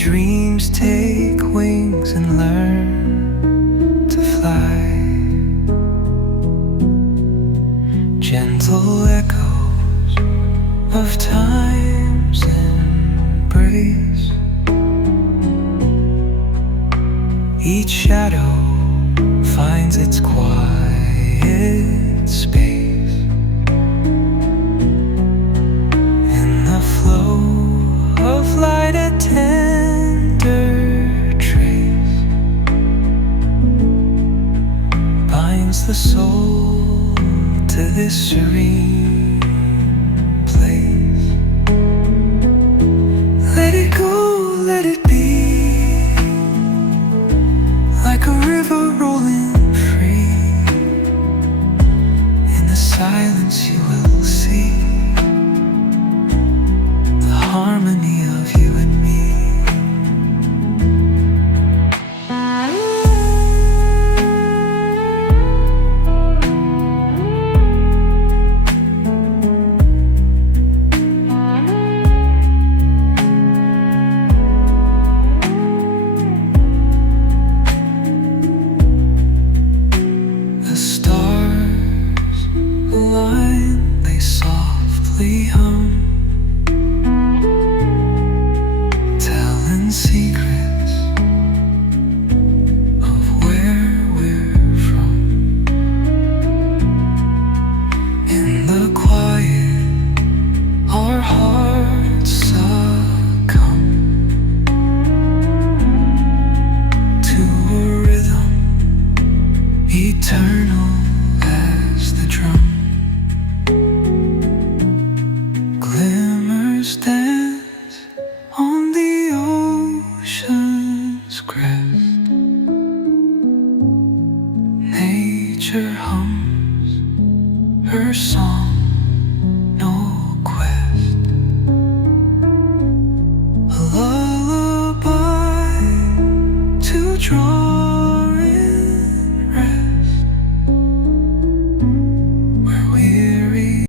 dreams take wings and learn to fly. Gentle echoes of time's embrace. Each shadow finds its quiet space. In the flow of light, a tender trace binds the soul to this serene place. Let it go, let it be, like a river rolling free. In the silence you will see the harmony of you and me. The stars align, they softly hum, telling secrets of where we're from. In the quiet, our hearts succumb to a rhythm eternal as the drum. Glimmers dance on the ocean's crest. Nature hums her song, no quest. A lullaby to draw